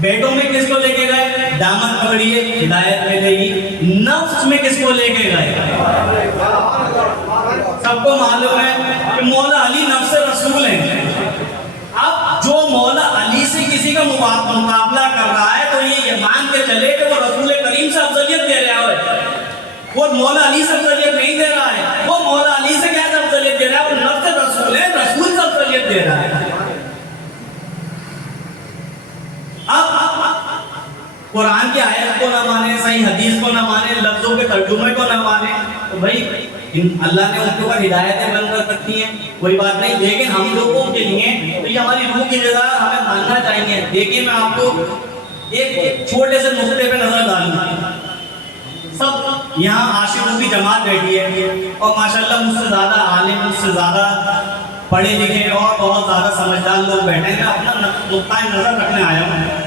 بیٹوں میں کس کو لے کے گئے؟ دامن پکڑیے ہدایت ملے گی. نفس میں کس کو لے کے گئے؟ سب کو معلوم ہے کہ مولا علی نفس رسول ہیں. اب جو مولا علی سے کسی کا مقابلہ کر رہا ہے تو یہ مان کے چلے کہ وہ رسول کریم سے افضلیت دے رہا ہے. وہ مولا علی سے افضلیت نہیں دے رہا ہے. وہ مولا علی سے کیا افضلیت دے رہا ہے؟ وہ نفس رسول ہے, رسول سے افضلیت دے رہا ہے. اب قرآن کی آیت کو نہ مانے, صحیح حدیث کو نہ مانے, لفظوں کے ترجمے کو نہ مانے, تو بھائی اللہ نے ان کے اوپر ہدایتیں بند کر سکتی ہیں, کوئی بات نہیں. لیکن ہم لوگوں کے لیے تو یہ ہماری روح کی غذا ہمیں ماننا چاہیے. دیکھیے میں آپ کو ایک چھوٹے سے نقطے پہ نظر ڈالوں گا. سب یہاں عاشقوں کی جماعت بیٹھی ہے اور ماشاءاللہ مجھ سے زیادہ عالم, مجھ سے زیادہ پڑھے لکھے اور بہت زیادہ سمجھدار لوگ بیٹھے ہیں. میں اپنا نقطۂ نظر رکھنے آیا ہوں.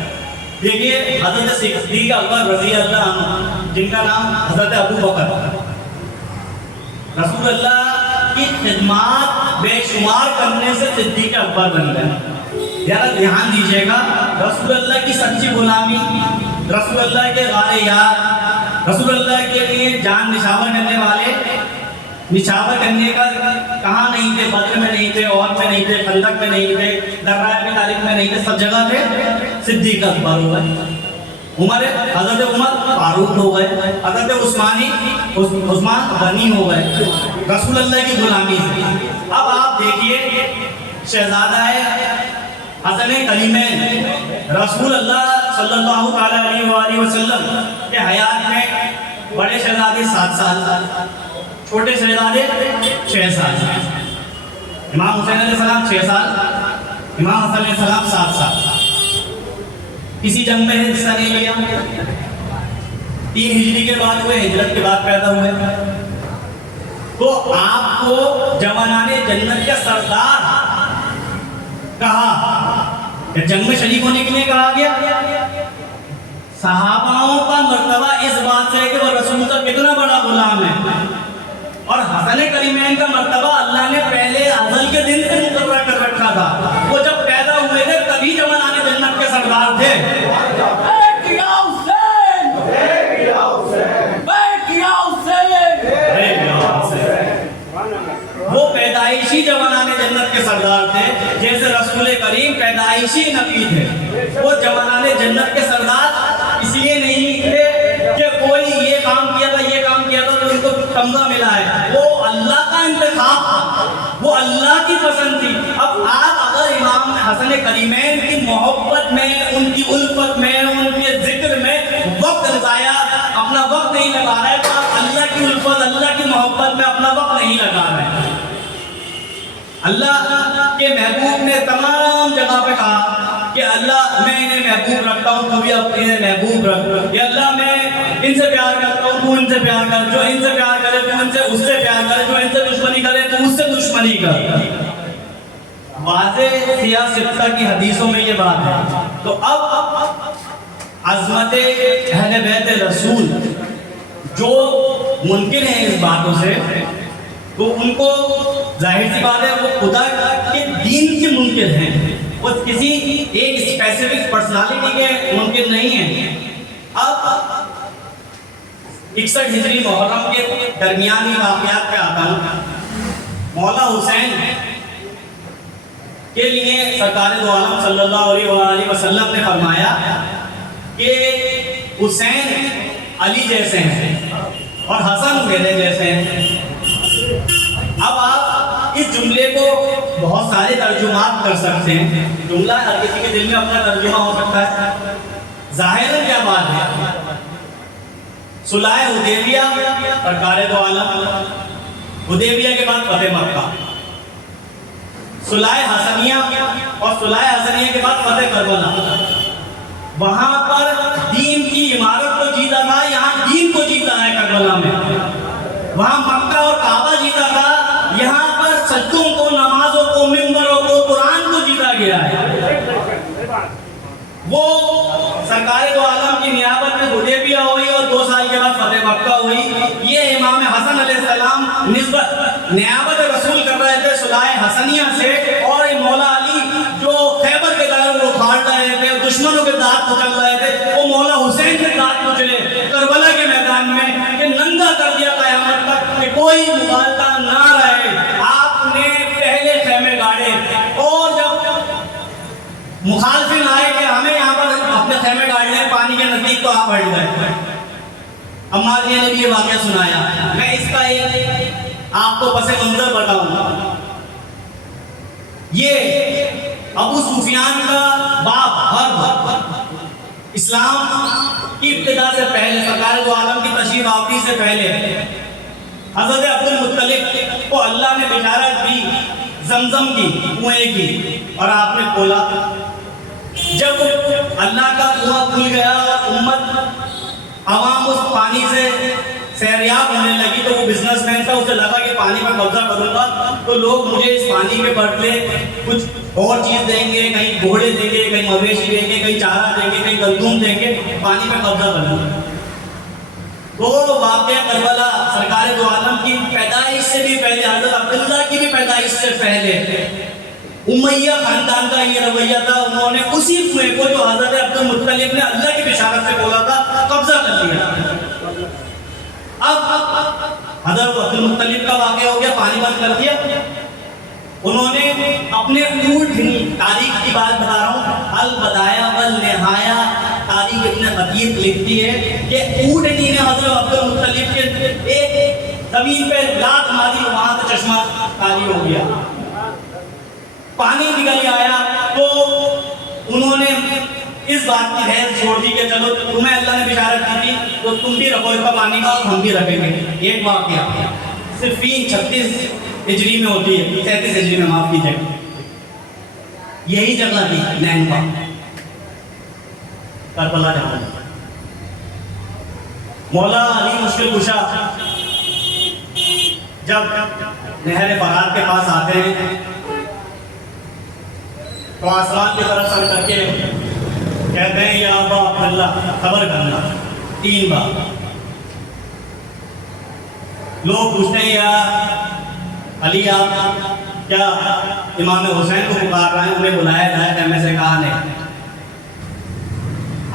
دیکھیے حضرت صدیق اکبر رضی اللہ عنہ, جن کا نام حضرت ابو بکر, رسول اللہ کی خدمات بے شمار کرنے سے صدیق اکبر بن گئے. ذرا دھیان دیجیے گا, رسول اللہ کی سچی غلامی, رسول اللہ کے غار یار, رسول اللہ کے لیے جان نشاور کرنے والے, نشاور کرنے کا کہاں نہیں تھے؟ بدر میں نہیں تھے, عہد میں نہیں تھے, خندق میں نہیں تھے, درہ ابی طالب میں نہیں تھے, سب جگہ تھے. صدیق اکبر ہو گئے, عمر حضرت عمر فاروق ہو گئے, حضرت عثمان غنی ہو گئے رسول اللہ کی غلامی سے. اب آپ دیکھیے شہزادہ ہے حسن کریمین, رسول اللہ صلی اللہ علیہ وآلہ وسلم کے حیات میں بڑے شہزادے 7 سال, چھوٹے شہزادے 6 سال, امام حسین علیہ السلام 6 سال, امام حسن علیہ السلام 7 سال. کسی جنگ میں حصہ نہیں لیا. 3 ہجری کے بعد ہوئے, ہجرت کے بعد پیدا ہوئے. تو آپ کو جوانان جنت کے سردار کہا کہ جنگ میں شریک ہونے کے لیے کہا گیا. صحاباؤں کا مرتبہ اس بات سے ہے کہ وہ رسول کا کتنا بڑا غلام ہے, اور حسن کریمین کا مرتبہ اللہ نے پہلے ازل کے دن سے مقرر کر رکھا تھا. وہ جب پیدا ہوئے تھے تبھی جوانان جنت کے سردار تھے. وہ پیدائشی جوانان جنت کے سردار تھے, جیسے رسول کریم پیدائشی نبی تھے. وہ جوانان جنت کے سردار اس لیے نہیں تھے کہ کوئی یہ کام کیا تھا, یہ کام کیا تھا تو ان کو تمغہ ملا ہے. وہ اللہ کا انتخاب تھا, وہ اللہ کی پسند تھی. اب آپ اگر امام حسن کریمین کی محبت میں, ان کی الفت میں, ان کے ذکر میں وقت ضائع اپنا وقت نہیں لگا رہے تو آپ اللہ کی الفت, اللہ کی محبت میں اپنا وقت نہیں لگا رہے. اللہ کے محبوب نے تمام جگہ پہ کہا کہ اللہ میں انہیں محبوب رکھتا ہوں, تو بھی اب انہیں محبوب رکھ. یا اللہ میں ان سے پیار کرتا ہوں, تو ان سے پیار کر. جو ان سے پیار کرے تو ان سے اس سے پیار کرے, جو ان سے دشمنی کرے تو اس سے دشمنی کر. واضح سیاہ ستہ کی حدیثوں میں یہ بات ہے. تو اب عظمت اہل بیت رسول جو منکر ہیں اس باتوں سے, تو ان کو ظاہر سی بات ہے وہ خدا کے دین کے منکر ہیں, وہ کسی ایک اسپیسیفک پرسنالٹی کے منکر نہیں ہیں. اب 61 ہجری محرم کے درمیانی واقعات پہ آتا ہوں. مولا حسین کے لیے سرکار دو عالم صلی اللہ علیہ وآلہ وسلم نے فرمایا کہ حسین علی جیسے ہیں اور حسن میرے جیسے ہیں. اب آپ اس جملے کو بہت سارے ترجمات کر سکتے ہیں. جملہ ہر کسی کے دل میں اپنا ترجمہ ہو سکتا ہے. ظاہر کیا بات ہے, صلح حدیبیہ سرکار دو عالم, حدیبیہ کے بعد فتح مکہ, صلح حسنیہ اور صلح حسنیہ کے بعد فتح کربلا. وہاں پر دین کی عمارت کو جیتا تھا, یہاں دین کو جیتا ہے کربلا میں. وہاں مکہ اور کعبہ جیتا تھا, یہاں پر سجدوں کو, نمازوں کو, منبروں کو, قرآن کو جیتا گیا ہے. وہ سرکار دو عالم کی نیابت میں حدیبیہ ہوئی اور 2 سال کے بعد فتح مکہ ہوئی. یہ امام حسن علیہ السلام نسبت نیابت رسول کر رہے تھے صلح حسنیہ سے, اور مولا علی جو خیبر کے دائروں کو اکھاڑ رہے تھے, دشمنوں کے دانت کچل رہے تھے، وہ مولا حسین کے دانت کچلے کربلا کے میدان میں کہ ننگا کر دیا قیامت تک کہ کوئی مغالطہ نہ رہے. آپ نے پہلے خیمے گاڑے اور جب مخالفین آئے کہ ہمیں یہاں پر اپنے خیمے گاڑنے ہیں پانی کے نزدیک، تو آپ ہٹ گئے. عمار نے بھی یہ واقعہ سنایا. میں اس کا ایک آپ کو پس منظر بتاؤں گا. یہ ابو سفیان کا باپ حرب اسلام کی ابتدا سے پہلے، سرکار دو عالم کی تشریف آوری سے پہلے حضرت عبد المطلب کو اللہ نے بشارت دی زمزم کی کنویں کی، اور آپ نے کھولا. جب اللہ کا کنواں کھل گیا اور امت عوام اس پانی سے سیریاب ہونے لگی، تو وہ بزنس مین تھا، اسے لگا کہ پانی میں قبضہ کروں گا تو لوگ مجھے اس پانی کے بدلے کچھ اور چیز دیں گے، کہیں گھوڑے دیں گے، کہیں مویشی دیں گے، کہیں چارہ دیں گے، کہیں گندم دیں گے، پانی میں قبضہ کروں گا. وہ واقعہ کربلا سرکار دو عالم کی پیدائش سے بھی پہلے، حضرت عبداللہ کی بھی پیدائش سے پہلے امیہ خاندان کا یہ رویہ تھا. انہوں نے اسی کنویں کو جو حضرت عبد المطلب نے اللہ کی بشارت سے بولا تھا قبضہ کر لیا. اب حضرت عبد المطلب کا واقعہ ہو گیا، پانی بند کر دیا. انہوں نے اپنے اونٹنی، تاریخ کی بات بتا رہا ہوں، البدایہ والنہایہ تاریخ ابن عتیق لکھتی ہے کہ اونٹنی نے حضرت عبد المطلب کے ایک زمین پہ لات ماری، وہاں سے چشمہ کاری ہو گیا، پانی نکل آیا. تو انہوں نے اس بات کی حیث چھوڑ دی کہ چلو تمہیں اللہ نے بشارت دی تھی تو تم بھی رکھو اس کا پانی کا، اور ہم بھی رکھیں گے. ایک واقعہ صفین 36 ہجری میں ہوتی ہے، 37 ہجری میں معاف کیجیے، یہی جگہ تھی نینوا کربلا جہاں. مولا علی مشکل کشا جب نہر فرات کے پاس آتے ہیں تو آسمان کی طرف سر کر کے کہتے ہیں یا ابا عبداللہ خبر کرنا 3 بار. لوگ پوچھتے ہیں یا علی آپ کیا امام حسین کو پکار رہے ہیں، انہیں بلایا جائے کہ میں سے کہا نہیں.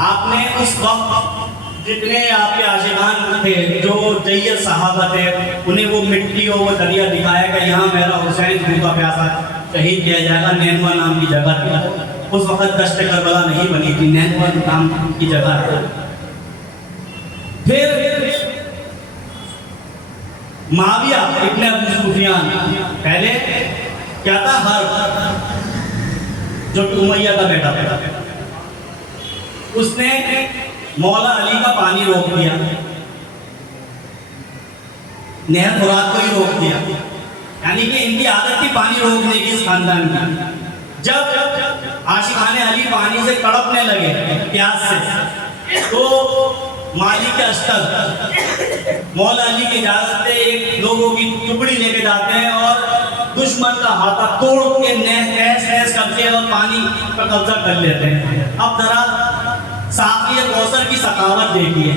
آپ نے اس وقت جتنے آپ کے عاشقان تھے جو جید صحابہ تھے، انہیں وہ مٹی اور وہ دریا دکھایا کہ یہاں میرا حسین بھوکا پیاسا شہید کیا جائے گا. نینوا نام کی جگہ تھی، اس وقت دشت کربلا نہیں بنی تھی، نینوا نام کی جگہ تھی. پھر معاویہ ابن ابی سفیان پہلے کیا تھا، حرب جو امیہ کا بیٹا تھا، اس نے مولا علی کا پانی روک دیا، نہر فرات کو ہی روک دیا. یعنی کہ ان کی عادت تھی پانی روکنے کی اس خاندان کی. جب عاشقان علی پانی سے تڑپنے لگے پیاس سے، تو مالک اشتر مولا علی کی اجازت سے ایک لوگوں کی ٹکڑی لے کے جاتے ہیں اور دشمن کا ہاتھا توڑ کے نیز کرتے ہیں اور پانی پر قبضہ کر لیتے ہیں. اب ذرا ساقی کوثر کی سخاوت دیکھیے.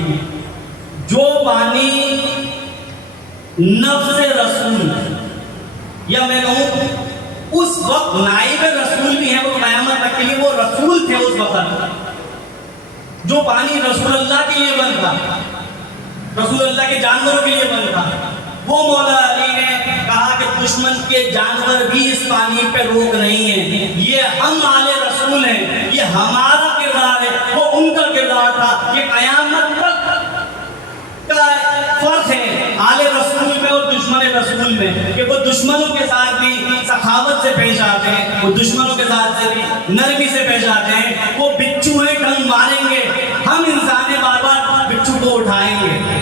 جو پانی نفس رسول، یا میں کہوں اس وقت نائب رسول بھی ہیں، وہ قیامت تک کے لیے وہ رسول تھے اس وقت، جو پانی رسول اللہ کے لیے بند تھا، رسول اللہ کے جانوروں کے لیے بند تھا، وہ مولا علی نے کہا کہ دشمن کے جانور بھی اس پانی پہ روک نہیں ہیں، یہ ہم آل رسول ہیں، یہ ہمارا کردار ہے، وہ ان کا کردار تھا. یہ قیامت تک کا فرق ہے آل رسول میں اور دشمن رسول میں، کہ وہ دشمنوں کے ساتھ بھی سخاوت سے پیش آتے ہیں، وہ دشمنوں کے ساتھ سے بھی نرمی سے پیش آتے ہیں. وہ بچھو ہیں، ڈنگ ماریں گے، ہم انسان بار بار بچھو کو اٹھائیں گے.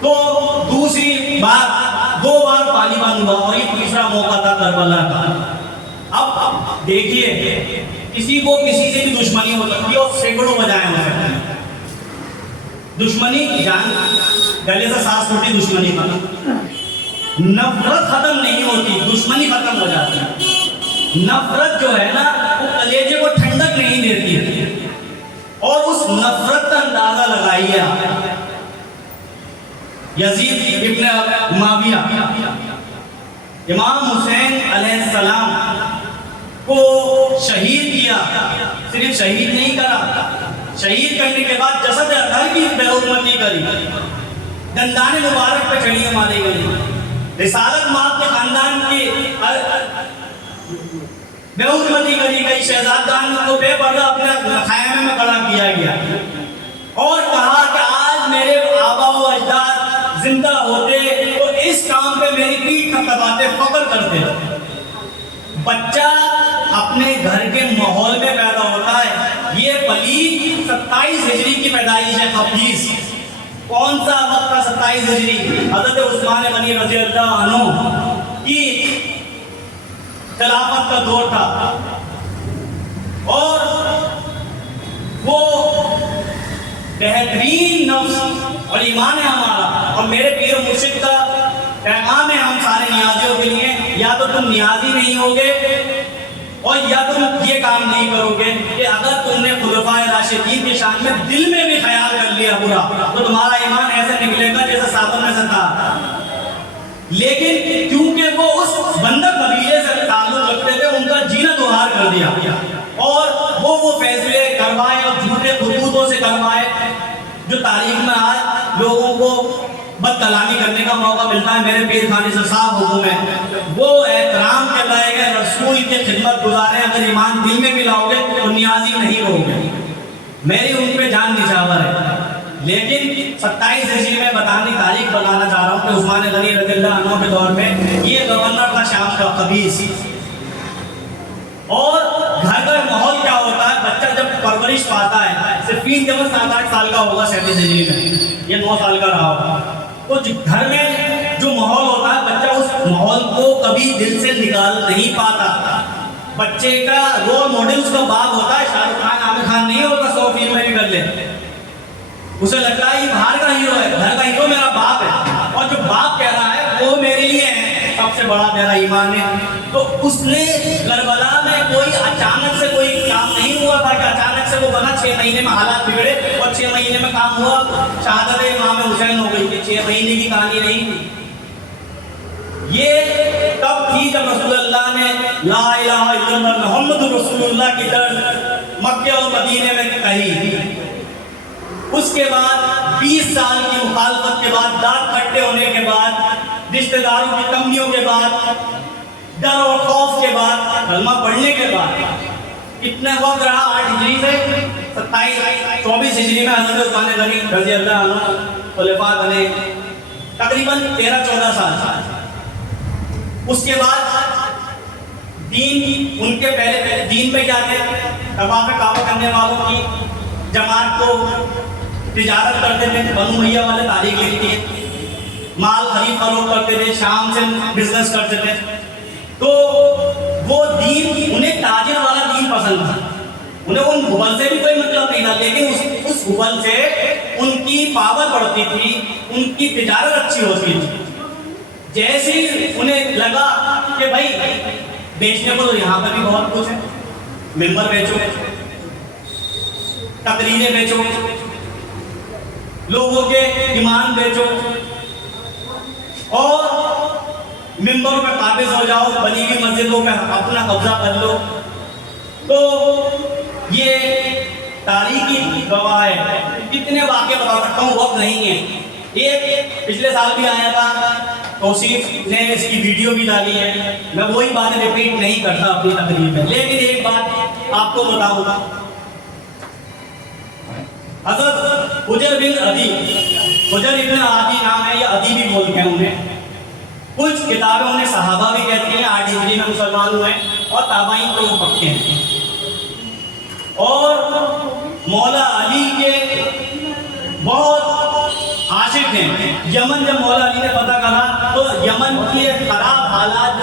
تو دوسری بار 2 بار پانی بند ہوا، اور یہ تیسرا موقع تھا کربلا کا. اب دیکھیے کسی کو کسی سے بھی دشمنی ہو سکتی ہے اور سینکڑوں بجائیں ہو سکتی ہیں. دشمنی جان گلے سے سانس ٹوٹی دشمنی ختم، نفرت ختم نہیں ہوتی، دشمنی ختم ہو جاتی ہے. نفرت جو ہے نا وہ کلیجے کو ٹھنڈک نہیں دیتی ہے. اور اس نفرت کا اندازہ لگائیے آپ. یزید ابن معاویہ امام حسین علیہ السلام کو شہید کیا صرف شہید نہیں کرا، شہید کرنے کے بعد جسد اطہر کی بے حرمتی کری، دندان مبارک پہ چھڑیاں ماری گئی، رسالت مآب کے خاندان کی بے حرمتی کری گئی، شہزادگان کو بے پردہ اپنے خیمے میں کھڑا کیا گیا اور کہا کہ آج میرے آبا و اجداد زندہ ہوتے تو اس کام پہ میری پیٹھ تھپتھپاتے، فخر کرتے۔ بچہ اپنے گھر کے ماحول میں پیدا ہوتا ہے، یہ پلید 27 ہجری کی پیدائش ہے، خبیث۔ کون سا وقت تھا 27 ہجری؟ حضرت عثمان غنی رضی اللہ عنہ کی خلافت کا دور تھا، اور وہ بہترین نفس اور ایمان ہے ہمارا، اور میرے پیر و مرشد کا پیغام ہے ہم سارے نیازیوں کے لیے، یا تو تم نیازی نہیں ہوگے اور یا تم یہ کام نہیں کرو گے کہ اگر تم نے خلفائے راشدین کی شان میں دل میں بھی خیال کر لیا برا، تو تمہارا ایمان ایسے نکلے گا جیسے صابن میں سے تھا۔ لیکن کیونکہ وہ اس بندر قبیلے سے تعلق رکھتے تھے، ان کا جینا دھار کر دیا اور وہ فیصلے کروائے اور جھوٹے خطوطوں سے کروائے جو تاریخ میں آج لوگوں کو بد کلامی کرنے کا موقع ملتا ہے۔ میرے پیر خانے سے صاحب حکم ہے، وہ احترام کے لائے گئے رسول کے خدمت گزارے، اگر ایمان دل میں بھی لاؤ گے تو نیازی نہیں رہو گے۔ میری ان پہ جان نچھاور ہے، لیکن 27 ہجری میں بتانے تاریخ بتانا چاہ رہا ہوں کہ عثمان غنی رضی اللہ عنہ کے دور میں یہ گورنر تھا شام کا، خبیث۔ اور گھر کا ماحول کیا ہوتا ہے، بچہ جب پرورش پاتا ہے، صرفین جب 7-8 سال کا ہوگا 37 ہجری میں، یہ 9 سال کا رہا ہوگا، تو گھر میں جو ماحول ہوتا ہے بچہ اس ماحول کو کبھی دل سے نکال نہیں پاتا۔ بچے کا رول ماڈل اس کا باپ ہوتا ہے، شاہ رخ خان عامر خان نہیں ہوتا 100 فلمیں بھی کر لے، اسے لگتا ہے یہ باہر کا ہیرو ہے، گھر کا ہیرو میرا باپ ہے، اور جو باپ کہہ رہا ہے وہ میرے لیے ہے سب سے بڑا میرا ایمان ہے۔ تو اس نے کربلا میں کوئی اچانک سے کوئی کام نہیں ہوا تھا کہ اچانک سے وہ بنا، 6 مہینے میں حالات بگڑے اور 6 مہینے میں کام ہوا، شہادت امام حسین ہو گئی تھی، 6 مہینے کی کہانی نہیں تھی۔ یہ تب تھی جب رسول اللہ نے لا الہ الا اللہ محمد رسول اللہ کی طرف مکہ اور مدینے میں کہی۔ اس کے بعد 20 سال کی مخالفت کے بعد، دانت کھٹے ہونے کے بعد، رشتہ داروں کی کمیوں کے بعد، ڈر اور خوف کے بعد، کلمہ پڑھنے کے بعد، کتنے وقت رہا 8 ہجری سے 24 ہجری میں حضرت عثمان غنی رضی اللہ عنہ خلیفہ بنے، تقریباً 13-14 سال۔ اس کے بعد دین، ان کے پہلے دین میں کیا تھے، طواف کعبہ کرنے والوں کی جماعت کو تجارت کرتے تھے، بنو امیہ والے تاریخ لکھتی ہے، مال خرید فروخت کرتے تھے، شام سے بزنس کرتے تھے، تو وہ دین انہیں تاجر والا دین پسند تھا، انہیں ان غبل سے بھی کوئی مطلب نہیں تھا، لیکن اس غبل سے ان کی پاور بڑھتی تھی، ان کی تجارت اچھی ہوتی تھی۔ جیسے انہیں لگا کہ بھائی بیچنے کو تو یہاں پر بھی بہت کچھ ہے، ممبر بیچو، تقریریں بیچو، لوگوں کے ایمان بیچو اور ممبروں پہ قابض ہو جاؤ، بنی ہوئی مسجدوں پہ اپنا قبضہ کر لو، تو یہ تاریخی گواہ ہے۔ کتنے واقعے بتا سکتا ہوں، وقت نہیں ہے۔ ایک پچھلے سال بھی آیا تھا، توصیف نے اس کی ویڈیو بھی ڈالی ہے، میں وہی باتیں ریپیٹ نہیں کرتا اپنی تقریر میں، لیکن ایک بات آپ کو بتاؤں گا، حضرت حجر بن عدی، حجر ابن عدی نام ہے، یا عدی بھی بولتے ہیں انہیں، کچھ کتابیں انہیں صحابہ بھی کہتی ہیں، 8 ہجری میں مسلمان ہوئے اور تابعین کو پکتے ہیں، اور مولا علی کے بہت عاشق ہیں۔ یمن جب مولا علی نے پتہ کرا تو یمن کے خراب حالات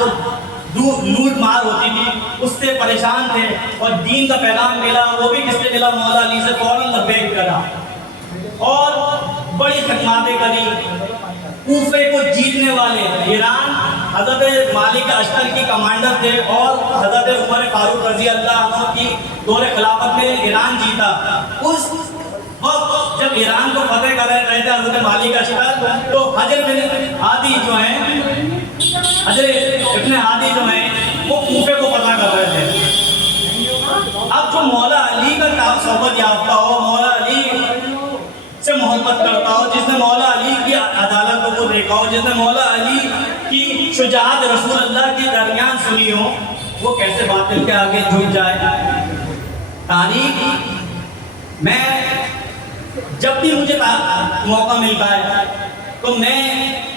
جو لوٹ مار ہوتی تھی اس سے پریشان تھے، اور دین کا پیغام ملا، وہ بھی کس سے ملا، مولا علی سے، فوراً لبیک کرا اور بڑی خدماتیں کری۔ کوفے کو جیتنے والے ایران حضرت مالک اشتر کی کمانڈر تھے، اور حضرت عمر فاروق رضی اللہ عنہ کی دور خلافت میں ایران جیتا۔ اس وقت جب ایران کو فتح کر رہے تھے حضرت مالک اشتر، تو حجر بن عدی جو ہیں، حجر ابن عدی جو ہیں، وہ کوفے کو فتح کر رہے تھے۔ اب جو مولا علی صحبت یافتہ ہو، مولا علی سے محبت کرتا ہو، جس نے مولا علی کی عدالتوں کو دیکھا ہو، جس نے مولا علی کی شجاعت رسول اللہ کے درمیان سنی ہو، وہ کیسے باطل کے آگے جھک جائے؟ تاریخ میں جب بھی مجھے موقع ملتا ہے تو میں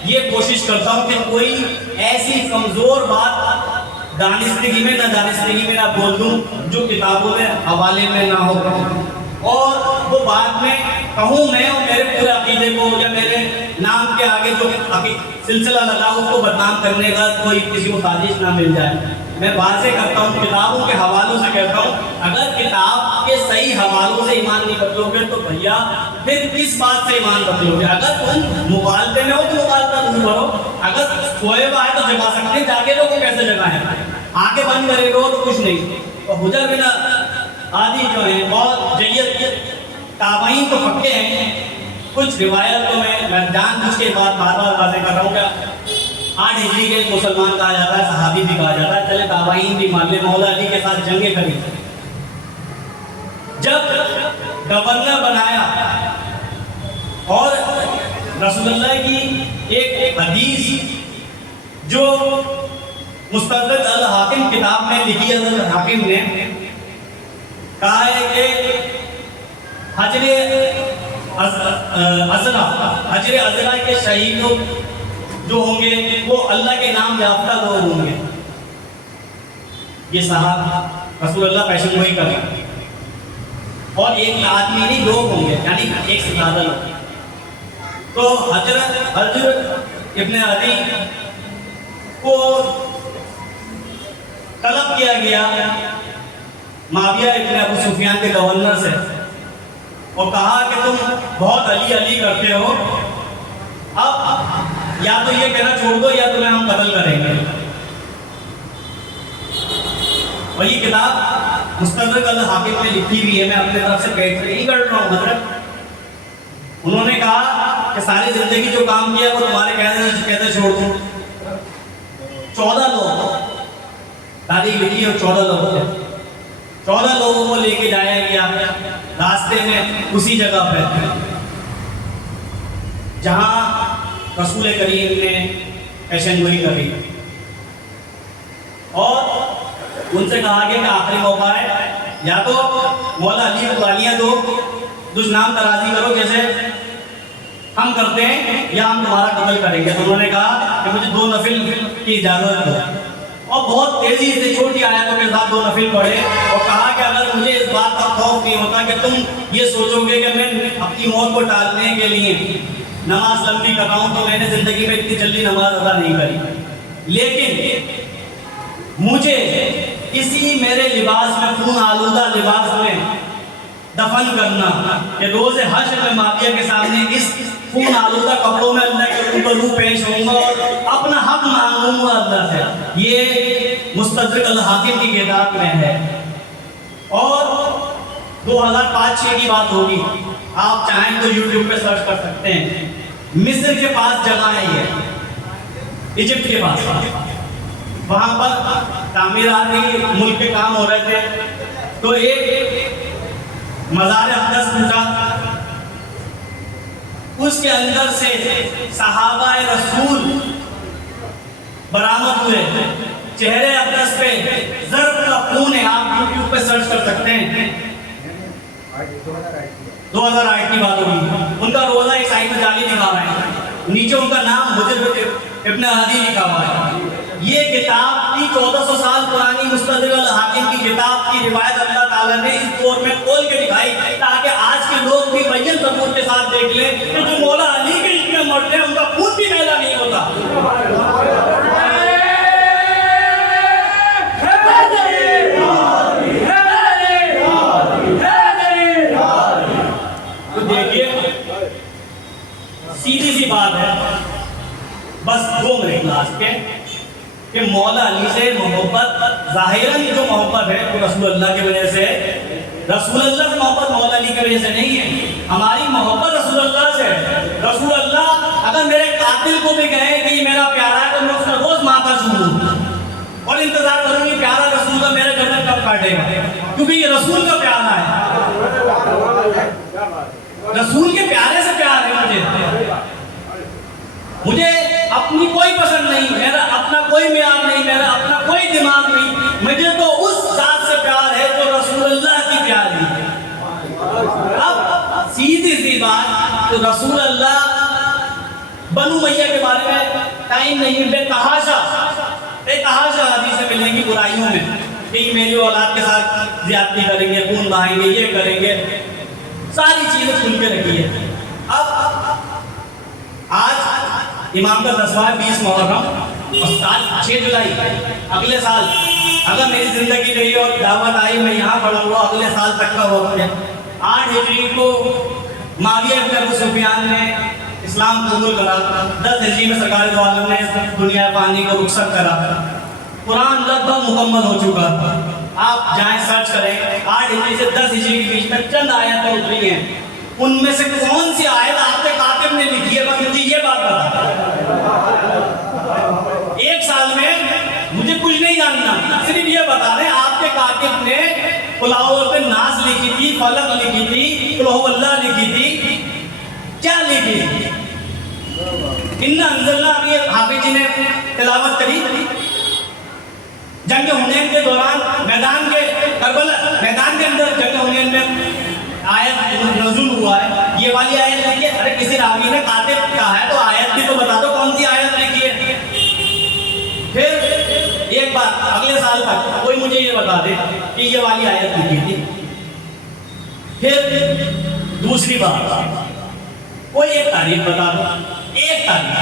یہ کوشش کرتا ہوں کہ کوئی ایسی کمزور بات دانستگی میں نہ بول دوں جو کتابوں میں حوالے میں نہ ہو، اور وہ بعد میں کہوں میں اور میرے پورے عقیدے کو یا میرے نام کے آگے جو سلسلہ لگا اس کو بدنام کرنے کا کوئی کسی کو سازش نہ مل جائے۔ میں واضح کرتا ہوں، کتابوں کے حوالوں سے کہتا ہوں، اگر کتاب کے صحیح حوالوں سے ایمان نہیں بدلو گے تو بھیا پھر کس بات سے ایمان بدلو گے؟ اگر تم مغالطے میں ہو تو مغالطہ دور کرو، اگر سوئے ہوا ہے تو جگا سکتے ہیں، جاگے لوگ کو کیسے جگائیں؟ آنکھیں بند کرے گا تو کچھ نہیں۔ تو حجر بن عادی جو ہیں بہت جید تابعین تو پکے ہیں، کچھ روایتوں میں جان بوجھ کے بات بار بار واضح کر رہا ہوں کہ 8 ہجری کے مسلمان کہا جاتا ہے، صحابی بھی کہا جاتا ہے، چلے تابعین بھی مان لے، مولا علی کے ساتھ جنگیں کری۔ جب گورنر بنایا اور رسول اللہ کی ایک حدیث جو مستدرک الحاکم کتاب میں لکھی ہے، حاکم نے کہا ہے کہ حجر عذرا کے شہید جو ہوں گے وہ اللہ کے نام یافتہ لوگ ہوں گے۔ یہ صاحب رسول اللہ پیشن گوئی کر رہے ہیں، اور ایک آدمی نہیں لوگ ہوں گے، یعنی ایک سے زیادہ لوگ۔ تو حجر ابن عدی کو طلب کیا گیا معاویہ ابن ابو سفیان کے گورنر سے، اور کہا کہ تم بہت علی علی کرتے ہو، اب یا تو یہ کہنا چھوڑ دو یا تمہیں ہم قتل کریں گے۔ اور یہ کتاب مستدرک الحاکم میں لکھی ہوئی ہے، میں اپنے طرف سے بیٹھ نہیں کر رہا ہوں، مطلب انہوں نے کہا کہ ساری زندگی جو کام کیا وہ تمہارے کہتے چھوڑ دوں۔ 14 لوگ تاریخ لکھی اور 14 لوگ تھے، 14 لوگوں کو لے کے جایا گیا راستے میں اسی جگہ پہ جہاں رسول کریم نے پیشن گوئی کری، اور ان سے کہا گیا کہ آخری موقع ہے، یا تو مولا علی کو گالیاں دو، دشنام ترازی کرو جیسے ہم کرتے ہیں، یا ہم تمہارا قتل کریں گے۔ تو انہوں نے کہا کہ مجھے 2 نفل کی اجازت دو، اور بہت تیزی سے چھوٹی آیتوں کے ساتھ 2 نفل پڑھے، اور کہا کہ اگر مجھے اس بات کا خوف نہیں ہوتا کہ تم یہ سوچو گے کہ میں اپنی موت کو ٹالنے کے لیے نماز لمبی کر رہا ہوں، تو میں نے زندگی میں اتنی جلدی نماز ادا نہیں کری، لیکن مجھے اسی میرے لباس میں، خون آلودہ لباس میں دفن کرنا، کہ روز حشر میں معاویہ کے سامنے اس خون آلودہ کپڑوں میں اللہ کے روبرو پیش ہوں گا اور اپنا حق مانگوں گا اللہ سے۔ یہ مستدرک الحاکم کی کتاب میں ہے، اور 2005-6 کی بات ہوگی، آپ چاہیں تو یوٹیوب پہ سرچ کر سکتے ہیں۔ مصر کے پاس جگہ ہے، یہ ایجپٹ کے پاس، وہاں پر تعمیراتی ملک کے کام ہو رہے تھے، تو ایک مزار اقدس پوچھا، اس کے اندر سے صحابہ رسول برآمد ہوئے، چہرے اقدس پہ ضرب کا خون ہے، آپ یوٹیوب پہ سرچ کر سکتے ہیں۔ 2008 کی بات ہوگی، ان کا روزہ ایک سائڈ میں جعلی لکھا ہوا ہے، نیچے ان کا نام حجر ابن عدی لکھا ہوا ہے۔ یہ کتاب کی 1400 سال پرانی مستدرک الحاکم کی کتاب کی روایت اللہ تعالیٰ نے اس دور میں کھول کے دکھائی، تاکہ آج کے لوگ بھی بین ثبوت کے ساتھ دیکھ لیں کہ جو مولا علی کے عشق میں مرتے ہیں ان کا خون بھی میلا نہیں ہوتا۔ تو دیکھیے سیدھی سی بات ہے، بس 2 منٹ لاسٹ کے، کہ مولا علی سے محبت ظاہراً جو محبت ہے وہ رسول اللہ کی وجہ سے، رسول اللہ سے محبت مولا علی کی وجہ سے نہیں ہے، ہماری محبت رسول اللہ سے۔ رسول اللہ اگر میرے قاتل کو بھی کہے کہ یہ میرا پیارا ہے تو میں اس کا روز ماتھا چھوڑوں اور انتظار کروں کہ پیارا رسول کا میرے گردن کب کاٹے گا، کیونکہ یہ رسول کا پیارا ہے۔ رسول کے پیارے سے پیار ہے مجھے اپنی کوئی پسند نہیں، میرا اپنا کوئی معیار نہیں، میرا اپنا کوئی دماغ نہیں، مجھے تو اس ذات سے پیار ہے جو رسول اللہ کی پیاری ہے۔ اب سیدھی سی بات، تو رسول اللہ بنو امیہ کے بارے میں ٹائم نہیں، بے تحاشا حدیثیں ملیں گی برائیوں میں کہ میری اولاد کے ساتھ زیادتی کریں گے، خون بہائیں گے، یہ کریں گے، ساری چیزیں کھل کے رکھی ہے۔ اب آج امام کا دسواں ہے 20 محرم اور 6 جولائی اگلے سال، اگر میری زندگی رہی اور دعوت آئی میں یہاں پڑھا ہوا اگلے سال تک کا وقت ہے۔ 8 ہجری کو معاویہ بن ابو سفیان نے اسلام قبول کرا، 10 ہجری میں سرکار دو عالم نے دنیا فانی کو رخصت کرا، قرآن لگ بھگ مکمل ہو چکا تھا۔ آپ جائیں سرچ کریں، 8 ہجری سے 10 ہجری کے بیچ میں چند آیتیں اتری ہیں، ان میں سے کون سی آیت آپ کے کاتب نے لکھی ہے؟ بس مجھے یہ بات بتا۔ ایک سال میں مجھے کچھ نہیں جاننا، صرف یہ بتا دیں آپ کے کاتب نے قل اعوذ بالناس لکھی تھی، فلق لکھی تھی، قل هو اللہ لکھی تھی، کیا لکھی تھی؟ انا انزلنا ابھی حافظ جی نے تلاوت کری۔ جنگ حنین کے دوران میدان کے کربلا میدان کے اندر جنگ حنین میں آیت نزول ہوا ہے، یہ والی آیت لکھی ہے۔ ارے کسی راوی نے کاتب کہا ہے تو آیت بھی تو بتا دو کون سی آیت لکھی ہے۔ پھر ایک بات، اگلے سال تک کوئی مجھے یہ بتا دے کہ یہ والی آیت لکھی تھی۔ پھر دوسری بات، کوئی ایک تاریخ بتا دو، ایک تاریخ،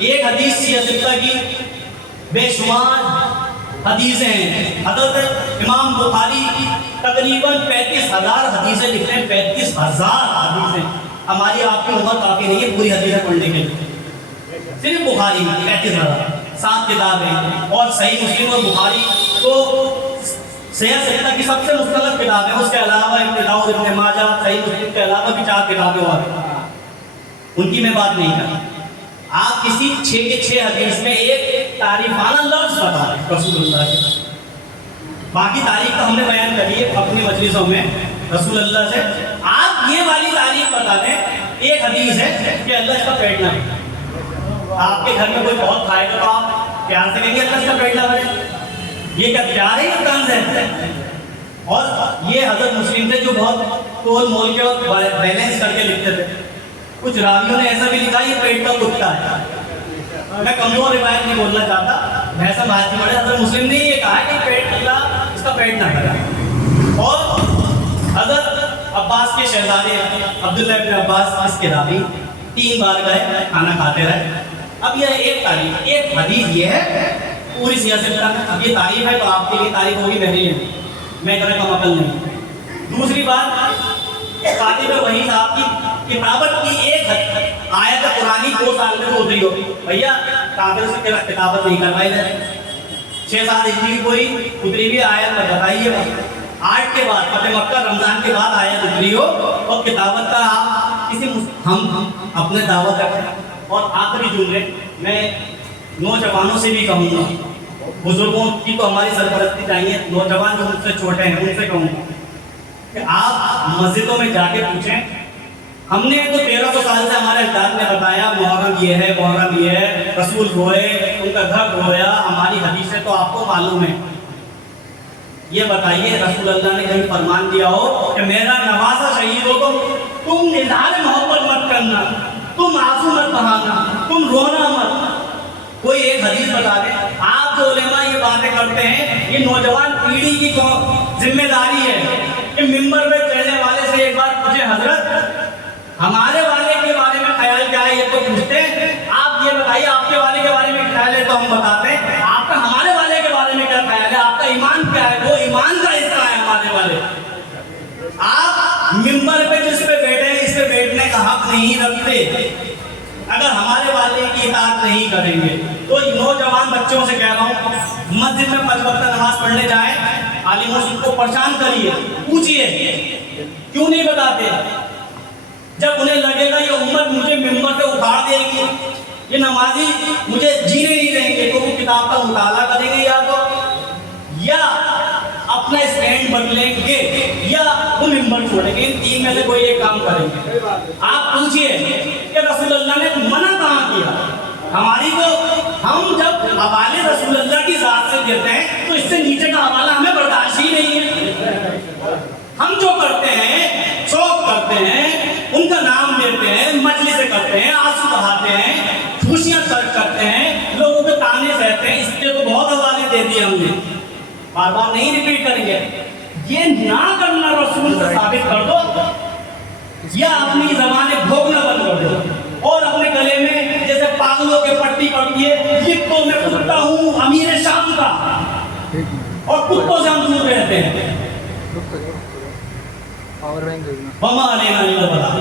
ایک حدیث سیاستہ کی بے شمار حدیثیں ہیں۔ حضرت امام بخاری تقریباً 35,000 حدیثیں لکھتے ہیں، 35,000 حدیثیں۔ ہماری آپ کی عمر کافی نہیں ہے پوری حدیثیں پڑھنے کے لیے، صرف بخاری میں 35,000، 7 کتابیں، اور صحیح مسلم اور بخاری تو سیاستہ کی سب سے مختلف کتاب ہے۔ اس کے علاوہ ابن داؤد، ابن ماجہ، صحیح مسلم کے علاوہ بھی 4 کتابیں اور ان کی میں بات نہیں کرتا۔ آپ کسی 6 کے 6 حدیث میں ایک تعریفانہ لفظ بتا رہے رسول اللہ کے، باقی تاریخ تو ہم نے بیان کری ہے اپنی مجلسوں میں رسول اللہ سے۔ آپ یہ والی تاریخ بتا دیں، ایک حدیث ہے کہ اللہ اس کا پیٹ نہ بھرے۔ آپ کے گھر میں کوئی بہت کھائے گا تو آپ پیار سے کہیں گے اللہ اس کا پیٹ نہ بھرے؟ یہ کیا پیار ہے یا طنز ہے؟ اور یہ حضرت مسلم تھے جو بہت تول مول کے اور بیلنس کر کے لکھتے تھے۔ کچھ راویوں نے ایسا بھی لکھا یہ پیٹ کا کتا ہے۔ میں کمزور روایت نہیں بولنا چاہتا، بحث بات بڑے حضرت مسلم نے یہ کہا کہ پیٹ اللہ اس کا پیٹ نہ بھرے۔ اور حضرت عباس کے شہزادے عبداللہ ابن عباس اس کے راوی 3 بار گئے، کھانا کھاتے رہے۔ اب یہ ایک تاریخ، ایک حدیث یہ ہے پوری سیاست میں، اب یہ تعریف ہے تو آپ کے لیے تعریف ہوگی، میرے لیے میں اتنا کم عقل نہیں۔ دوسری بات، کاتب وحی صاحب کی کتابت کی ایک آیت قرآنی 2 سال میں تو اتری ہوگی، بھیا کاتب سے کتابت نہیں کروائی جائے۔ 6-7 ہجری کی کوئی اتری بھی آیت بتائیے، 8 کے بعد فتح مکہ رمضان کے بعد آیت اتری ہو اور کتابت کا آپ کسی ہم اپنے دعوت کریں۔ اور آخری جملے میں نوجوانوں سے بھی کہوں گا، بزرگوں کی تو ہماری سرپرستی چاہیے، نوجوان جو مجھ سے چھوٹے ہیں ان سے کہوں گا کہ آپ مسجدوں میں جا کے پوچھیں۔ ہم نے تو 1300 سال سے ہمارے اجداد نے بتایا محرم یہ ہے، محرم یہ ہے، رسول روئے، ان کا گھر رویا، ہماری حدیثیں تو آپ کو معلوم ہے۔ یہ بتائیے رسول اللہ نے کہیں فرمان دیا ہو کہ میرا نوازا شہید ہو تو تم اظہار محبت مت کرنا، تم آنسو مت بہانا، تم رونا مت؟ کوئی ایک حدیث بتا دیں۔ آپ جو علماء یہ باتیں کرتے ہیں، یہ نوجوان پیڑھی کی ذمہ داری ہے کہ ممبر پہ چڑھنے والے سے ایک بار پوچھے، حضرت ہمارے والے کے بارے میں خیال کیا ہے؟ یہ تو پوچھتے ہیں۔ آپ یہ بتائیے آپ کے والے کے بارے میں خیال ہے تو ہم بتاتے ہیں آپ کا ہمارے والے کے بارے میں کیا خیال ہے، آپ کا ایمان کیا ہے؟ وہ ایمان کا حصہ ہے ہمارے والے۔ آپ ممبر پہ جس پہ بیٹھے ہیں اس پہ بیٹھنے کا حق نہیں رکھتے اگر ہمارے والے کی اطاعت نہیں کریں گے۔ تو نوجوان بچوں سے کہہ رہا ہوں، مسجد میں 5 وقت نماز پڑھنے جائیں، عالموں سے ان کو پریشان کریے، پوچھئے کیوں نہیں بتاتے؟ جب انہیں لگے گا یہ امت مجھے ممبر پہ اٹھا دے گی، یہ نمازی مجھے جینے نہیں دیں گے، تو وہ کتاب کا مطالعہ کریں گے یا اپنا اسٹینڈ بدلیں گے یا وہ ممبر چھوڑیں گے. ان تین میں سے کوئی ایک کام کریں گے. آپ پوچھئے کہ رسول اللہ نے منع کہاں کیا؟ ہماری کو ہم جب حوالے رسول اللہ کی ذات سے دیتے ہیں تو اس سے نیچے کا حوالہ ہمیں برداشت ہی نہیں ہے. ہم جو کرتے ہیں شوق کرتے ہیں, ان کا نام لیتے ہیں, مجلسیں کرتے ہیں, آنسو بہاتے ہیں, خوشیاں خرچ کرتے ہیں, لوگوں کے تانے سہتے ہیں. اس لیے تو بہت حوالے دے دیے ہم نے, بار بار نہیں ریپیٹ کریں گے. یہ نہ کرنا رسول سے ثابت کر دو یا اپنی زبانیں بھوگنا بند کر دو اور اپنے گلے میں جیسے پاگلوں کے پٹی پڑتی ہے, لکھ دو میں کتا ہوں امیر شام کا, اور کتوں سے ہم دور رہتے ہیں. وما علینا الا البلاغ.